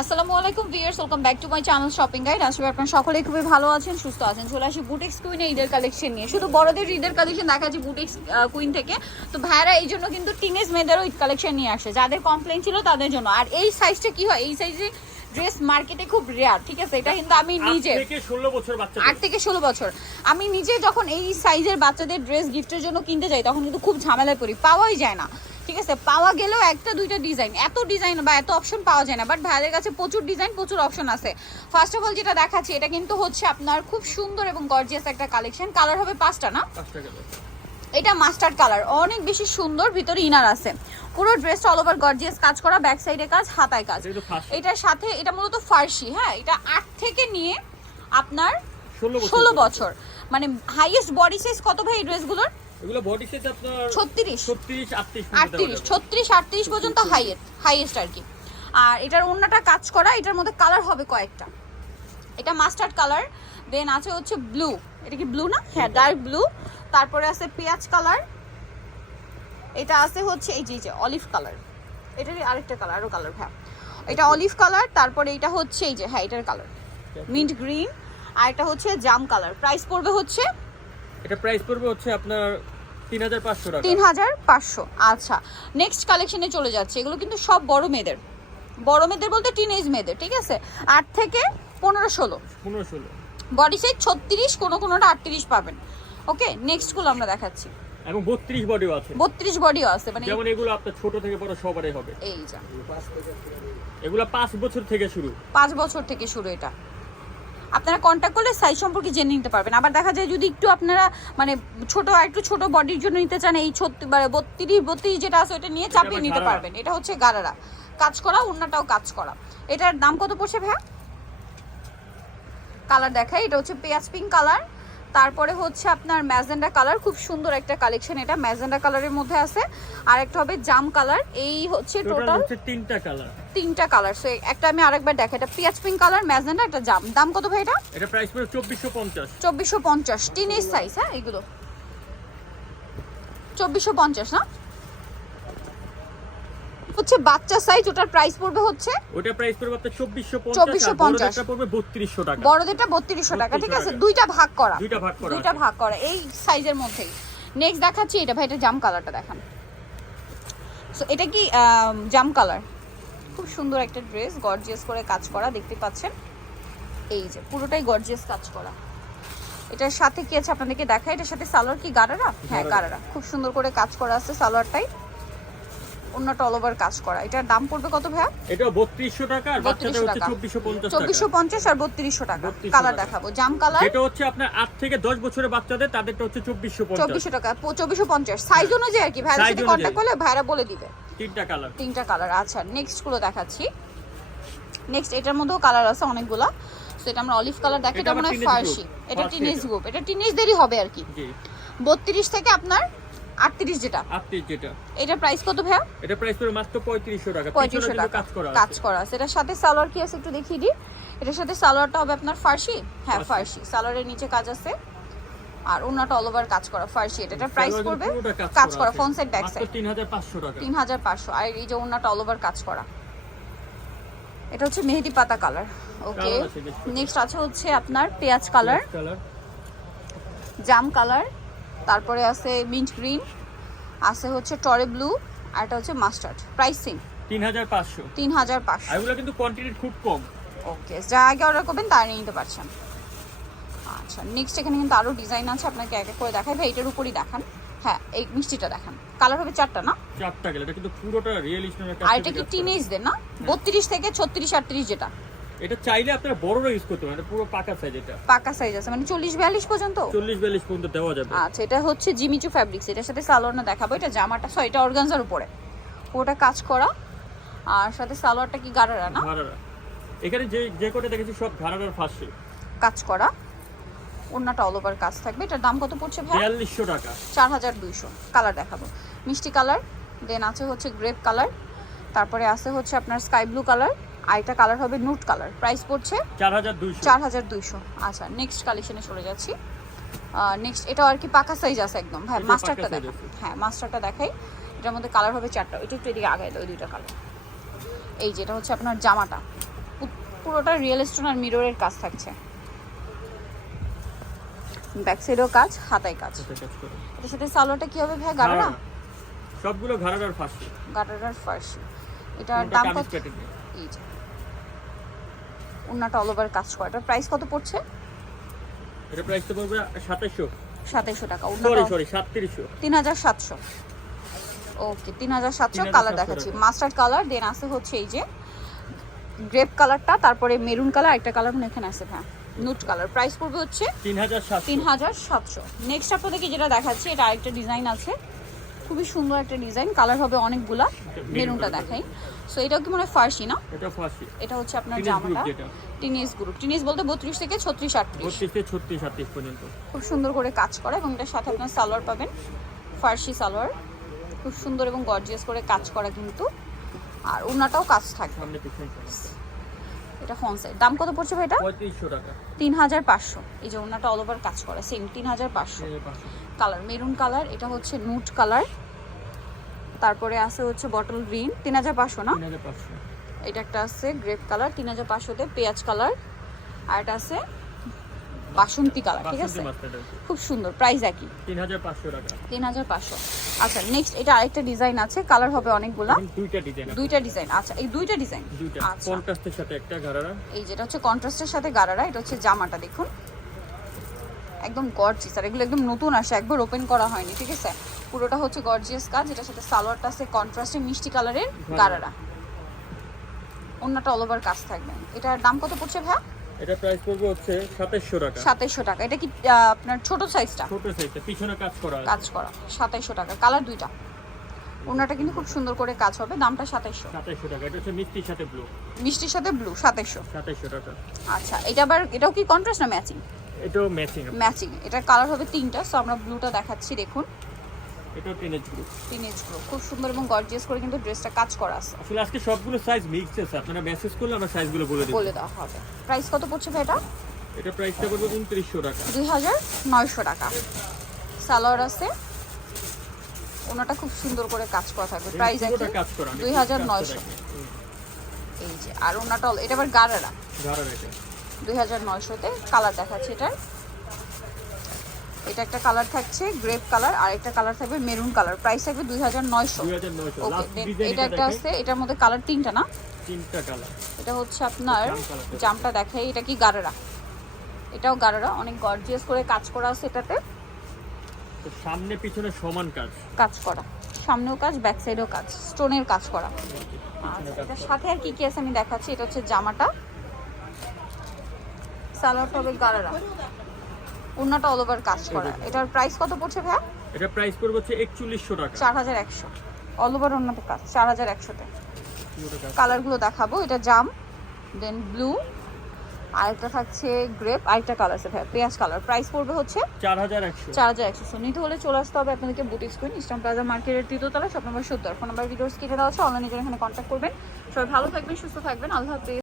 আসসালামু আলাইকুম viewers, welcome back to my channel shopping guide. আসলে আপনারা সকলেই খুবই ভালো আছেন, সুস্থ আছেন। চলে আসি বুটিক্স কুইনে ঈদের কালেকশন নিয়ে। শুধু বড়দের ঈদের কালেকশন দেখাচ্ছি বুটিক্স কুইন থেকে। তো ভাইরা এই জন্য কিন্তু টিনেজ মেয়েদেরও ঈদ কালেকশন নিয়ে আসে, যাদের কমপ্লেন ছিল তাদের জন্য। আর এই সাইজটা কি হয়, এই সাইজে ড্রেস মার্কেটে খুব রেয়ার, ঠিক আছে? এটা কিন্তু আমি নিজে 8 থেকে 16 বছর আমি নিজে যখন এই সাইজের বাচ্চাদের ড্রেস গিফটের জন্য কিনতে যাই, তখন কিন্তু খুব ঝামেলায় পড়ি, পাওয়াই যায় না। ঠিক আছে, পাওয়া গেলেও একটা দুইটা ডিজাইন, এত ডিজাইন বা এত অপশন পাওয়া যায় না। বাট ভাইদের কাছে প্রচুর ডিজাইন, প্রচুর অপশন আছে। ফার্স্ট অফ অল যেটা দেখাচ্ছি, এটা কিন্তু হচ্ছে আপনার খুব সুন্দর এবং গর্জিয়াস একটা কালেকশন। কালার হবে 5টা না? এটা মাস্টার্ড কালার, অনেক বেশি সুন্দর। ভিতরে ইনার আছে। পুরো ড্রেসটা অল ওভার গর্জিয়াস কাজ করা, ব্যাক সাইডে কাজ, হাতায় কাজ। এটার সাথে এটা মূলত ফার্সি। হ্যাঁ, এটা 8 থেকে নিয়ে আপনার 16 বছর, মানে হাইয়েস্ট বডি সাইজ কত ভাই এই ড্রেসগুলোর? এগুলো বডি সাইজ আপনার 36 38 38 পর্যন্ত হাইয়েস্ট আর কি। আর এটার ওন্নাটা কাজ করা, এটার মধ্যে কালার হবে কয়েকটা। এটা মাস্টার্ড কালার, দেন আছে হচ্ছে ব্লু। এটা কি ব্লু না? হ্যাঁ, ডার্ক ব্লু। তারপরে আছে পেঁয়াজ কালার, এটা আছে হচ্ছে এই যে অলিভ কালার। এটারই আরেকটা কালার, আরো কালার। হ্যাঁ, এটা অলিভ কালার। তারপরে এটা হচ্ছে এই যে, হ্যাঁ এটার কালার মিন্ট গ্রিন। আর এটা হচ্ছে জাম কালার। প্রাইস পড়বে হচ্ছে, এটা প্রাইস পড়বে হচ্ছে আপনার 3500 টাকা। 3500। আচ্ছা, নেক্সট কালেকশনে চলে যাচ্ছে। এগুলো কিন্তু সব বড় মেয়েদের, বড় মেয়েদের বলতে টিনেজ মেয়েদের, ঠিক আছে? 8 থেকে 15-16 বডি সাইজ 36, কোনোটা 38 পাবেন। ওকে, নেক্সট গুলো আমরা দেখাচ্ছি। এবং 32 বডিও আছে, 32 বডিও আছে, মানে যেমন এগুলো আপনার ছোট থেকে বড় সবারই হবে। এই যা এগুলো 5 বছর থেকে শুরু, 5 বছর থেকে শুরু। এটা আপনারা কন্ট্যাক্ট করলে সাইজ সম্পর্কে জেনে নিতে পারবেন। আবার দেখা যায় যদি একটু আপনারা মানে একটু ছোট বডির জন্য নিতে চান, এই 32 যেটা আছে ওটা নিয়ে চাপিয়ে নিতে পারবেন। এটা হচ্ছে গারারা কাজ করা, ওন্নাটাও কাজ করা। এটার দাম কত পড়ছে ভাইয়া? কালার দেখাই। এটা হচ্ছে পেঁয়াজ পিঙ্ক কালার, তারপরে হচ্ছে আপনার ম্যাজেন্ডা কালার। খুব সুন্দর একটা কালেকশন, এটা ম্যাজেন্ডা কালারের মধ্যে আছে। আর একটা হবে জাম কালার। এই হচ্ছে টোটাল হচ্ছে তিনটা কালার। সো একটা আমি আরেকবার দেখাই। এটা পেঁয়াজ পিঙ্ক কালার, ম্যাজেন্ডা, এটা জাম। দাম কত ভাই এটা? এটা প্রাইস পড়বে 2450 টিনেজ সাইজ। হ্যাঁ, এগুলো 2450 না? হচ্ছে বাচ্চা সাইজ, ওটার প্রাইস পড়বে হচ্ছে, ওটা প্রাইস পড়বে আপনার 2450। এটা পড়বে 3200 টাকা। বড়দেরটা 3200 টাকা, ঠিক আছে? দুইটা ভাগ করা এই সাইজের মধ্যেই। নেক্সট দেখাচ্ছি এটা ভাই, এটা জাম কালারটা দেখান। সো এটা কি জাম কালার, খুব সুন্দর একটা ড্রেস, গর্জিয়াস করে কাজ করা, দেখতে পাচ্ছেন। এই যে পুরোটাই গর্জিয়াস কাজ করা। এটার সাথে কি আছে আপনাদেরকে দেখাই। এটার সাথে সালোয়ার কি গারারা? হ্যাঁ, গারারা। খুব সুন্দর করে কাজ করা আছে সালোয়ারটাই, অন্যটা অল ওভার কাজ করা। এটার দাম পড়বে কত ভাইয়া? এটা 3200 টাকা, আর বাচ্চাদের হচ্ছে 2450 টাকা। 2450 আর 3200 টাকা। কালার দেখাবো, জাম কালার। এটা হচ্ছে আপনার 8 থেকে 10 বছরের বাচ্চাদের, তাদেরটা হচ্ছে 2450 টাকা। 2450 সাইজ অনুযায়ী আর কি। ভাইয়ের সাথে কন্টাক্ট করলে ভাইরা বলে দিবে। তিনটা কালার। আচ্ছা, নেক্সট গুলো দেখাচ্ছি। নেক্সট এটার মধ্যেও কালার আছে অনেকগুলা। সো এটা আমরা অলিভ কালার দেখি, এটা মনে হয় ফার্সি। এটা টিনেজ গ্রুপ, এটা টিনেজদেরই হবে আর কি। 32 থেকে আপনার 38 যেটা। এটা প্রাইস কত ভাইয়া? এটা প্রাইস পড়বে মাত্র 3500 টাকা। 3500 টাকা কাজ করা আছে। এটার সাথে সালোয়ার কি আছে একটু দেখিয়ে দিই। এটার সাথে সালোয়ারটা হবে আপনার ফার্সি। হ্যাঁ, ফার্সি। সালোয়ারের নিচে কাজ আছে, আর ওন্নাটা অল ওভার কাজ করা ফার্সি। এটার প্রাইস পড়বে কাজ করা ফ্রন্ট সাইড ব্যাক সাইড 3500 টাকা। 3500। আর এই যে ওন্নাটা অল ওভার কাজ করা। এটা হচ্ছে মেহেদি পাতা কালার। ওকে, নেক্সট আছে হচ্ছে আপনার পেঁয়াজ কালার, জাম কালার, তারপরে আছে মিন্ট গ্রিন, আছে হচ্ছে টরে ব্লু, আর এটা হচ্ছে মাস্টার্ড। Price same 3500। আর এগুলো কিন্তু কোয়ান্টিটি খুব কম। ওকে, যা আগে অর্ডার করবেন তাই নিয়ে নিতে পারছেন। আচ্ছা, নেক্সট এখানে কিন্তু আরো ডিজাইন আছে, আপনাকে এক এক করে দেখাই। ভাই এটার উপরই দেখান। হ্যাঁ, এই মিষ্টিটা দেখান। কালার হবে 4টা না? 4টা গেল। এটা কিন্তু পুরোটা রিয়েলিস্টিক একটা। আর এটা কি টিনেজদের না? 32 থেকে 36 38 যেটা। এটা চাইলে আপনারা বড়রা ইউজ করতে পারেন, এটা পুরো পাকা সাইজ। এটা পাকা সাইজ আছে, মানে 40-42 পর্যন্ত। 40-42 পর্যন্ত দেওয়া যাবে। আচ্ছা, এটা হচ্ছে জিমিচু ফ্যাব্রিক্স। এটার সাথে সালোয়ারটা দেখাবো। এটা জামাটা এটা অর্গানজার উপরে পুরোটা কাজ করা, আর সাথে সালোয়ারটা কি গারারা না? গারারা। এখানে যে কোটা দেখেছি সব গারারার ফাঁসি কাজ করা, ওন্নাটা অল ওভার কাজ থাকবে। এটার দাম কত পড়ছে ভাই? 4200 টাকা। 4200। কালার দেখাবো, মিষ্টি কালার, দেন আছে হচ্ছে গ্রেপ কালার, তারপরে আছে হচ্ছে আপনার স্কাই ব্লু কালার, আর এটা কালার হবে নুট কালার। প্রাইস পড়ছে 4200। আচ্ছা, নেক্সট কালেকশনে চলে যাচ্ছি। নেক্সট এটা আর কি পাকা সাইজ আছে একদম। হ্যাঁ, মাস্টারটা দেখাই। হ্যাঁ, মাস্টারটা দেখাই। এটার মধ্যে কালার হবে 4টা। এটা একটু এদিকে আগায় দাও, 2টা কালার। এই যেটা হচ্ছে আপনার জামাটা, পুরোটা রিয়েল স্টোন আর মিররের কাজ থাকছে। ব্যাক সাইডেও কাজ, হাতায় কাজ। এটা কাজ করে। এটার সাথে সালোয়ারটা কি হবে ভাই? গাড়ারা? সবগুলো ঘাড়ার ফার্স্ট। গাড়ারার ফার্সি। এটার দাম কত? এই যে ওন্নাটা অল ওভার কাজ করা। এটার প্রাইস কত পড়ছে? এটা প্রাইসটা পড়বে 2700। 2700 টাকা। সরি 3700। 3700। ওকে 3700। কালার দেখাচ্ছি মাস্টার্ড কালার, দেন আছে হচ্ছে এই যে গ্রেপ কালারটা, তারপরে মেরুন কালার, একটা কালার মনে এখানে আছে হ্যাঁ নুট কালার। প্রাইস পড়বে হচ্ছে 3700। নেক্সট আপনাদেরকে যেটা দেখাচ্ছি এটা আরেকটা ডিজাইন আছে, খুবই সুন্দর একটা ডিজাইন, কালার হবে অনেকগুলা। মেরুনটা দেখাই। সো এটাও কি মনে হয় ফার্সি না? এটা ফার্সি। এটা হচ্ছে আপনার জামাটা টিনেজ গ্রুপ। টিনেজ বলতে 32 থেকে 36 38। 32 থেকে 36 38 পর্যন্ত। খুব সুন্দর করে কাজ করা এবং এটার সাথে আপনার সালোয়ার পাবেন, ফার্সি সালোয়ার, খুব সুন্দর এবং গর্জিয়াস করে কাজ করা কিন্তু। আর ওনাটাও কাজ থাকবে সামনে পিছনে। এটা ফ্রন্ট সাইড। দাম কত পড়ছে ভাই এটা? 3500 টাকা। 3500। এই যে ওনাটা অল ওভার কাজ করা, সেম 3500। কালার মেরুন কালার, এটা হচ্ছে নুট কালার, তারপরে আছে হচ্ছে বটল গ্রিন। 3500 না? 3500। এটা একটা আছে গ্রেপ কালার 3500 তে, পেঁয়াজ কালার, আর এটা আছে বাসন্তী কালার। ঠিক আছে, খুব সুন্দর। প্রাইস একই 3500 টাকা। 3500। আচ্ছা নেক্সট এটা আরেকটা ডিজাইন আছে, কালার হবে অনেকগুলা। দুইটা ডিজাইন। আচ্ছা এই দুইটা ডিজাইন। আচ্ছা কন্ট্রাস্টের সাথে একটা গারারা। এই যেটা হচ্ছে কন্ট্রাস্টের সাথে গারারা। এটা হচ্ছে জামাটা দেখুন একদম গর্জিয়াস, আর এগুলো একদম নতুন আসে, একবার ওপেন করা হয়নি। ঠিক আছে, পুরোটা হচ্ছে গর্জিয়াস কাজ। এটার সাথে সালোয়ারটা আছে কন্ট্রাস্টে মিষ্টি কালারের গারারা, ওন্নাটা অল ওভার কাজ থাকবে। এটার দাম কত পড়ছে ভাই? এটা প্রাইস পড়বে হচ্ছে 2700 টাকা। 2700 টাকা। এটা কি আপনার ছোট সাইজটা? ছোট সাইজটা, পিছনে কাজ করা আছে। কাজ করা 2700 টাকা। কালার দুইটা। ওন্নাটা কিন্তু খুব সুন্দর করে কাজ হবে। দামটা 2700। 2700 টাকা। এটা হচ্ছে মিষ্টির সাথে ব্লু। মিষ্টির সাথে ব্লু 2700। 2700 টাকা। আচ্ছা এটা আবার এটাও কি কন্ট্রাস্ট না ম্যাচিং? এটাও ম্যাচিং। ম্যাচিং। এটার কালার হবে তিনটা। সো আমরা ব্লুটা দেখাচ্ছি দেখুন। এটাও টিনেজ গ্রুপ। টিনেজ গ্রুপ খুব সুন্দর এবং গর্জিয়াস করে কিন্তু ড্রেসটা কাজ করা আছে। আসলে আজকে সবগুলো সাইজ মিক্স আছে, আপনারা মেসেজ করলে আমরা সাইজগুলো বলে দেওয়া হবে। প্রাইস কত পড়ছে ভাই এটা? এটা প্রাইসটা পড়বে 2900 টাকা। 2900 টাকা। সালোয়ার আছে, ওনাটা খুব সুন্দর করে কাজ করা থাকবে। প্রাইস একই 2900। এই যে আর ওনাটা এটা আবার গারারা। এটা 2900 তে। কালার দেখাচ্ছি এটার। এটা একটা কালার থাকছে গ্রেপ কালার, আর একটা কালার থাকবে মেরুন কালার। প্রাইস থাকবে 2900। ওকে এটা একটা আছে, এটার মধ্যে কালার তিনটা না? তিনটা কালার। এটা হচ্ছে আপনার জামটা দেখাই, এটা কি গারারা? এটাও গারারা, অনেক গর্জিয়াস করে কাজ করা আছে এটাতে। তো সামনে পিছনে সমান কাজ করা, সামনেও কাজ, ব্যাক সাইডেও কাজ, স্টোনের কাজ করা। এটার সাথে আর কি কি আছে আমি দেখাচ্ছি। এটা হচ্ছে জামাটা, সালোয়ারটা হবে গারারা, ওন্নাটা অল ওভার কাজ করা। এটার প্রাইস কত পড়ছে ভাই? এটা প্রাইস পড়বে হচ্ছে 4100 টাকা। 4100। অল ওভার ওন্নাতে কাজ 4100 তে। কালারগুলো দেখাবো। এটা জাম, দেন ব্লু, আরেকটা থাকছে গ্রেপ, আরেকটা কালার আছে ভাই পেঁয়াজ কালার। প্রাইস পড়বে হচ্ছে 4100। 4100। সো নিতে হলে চলে আসতে হবে আপনাদেরকে বুটিক স্কুইন, ইস্টার্ন প্লাজা মার্কেটের 3য় তলা, shop number 70। Phone number videos কিনে দেওয়া আছে, অনলাইনে এখানে কন্ট্যাক্ট করবেন। সবাই ভালো থাকবেন, সুস্থ থাকবেন, আল্লাহ হাফেজ।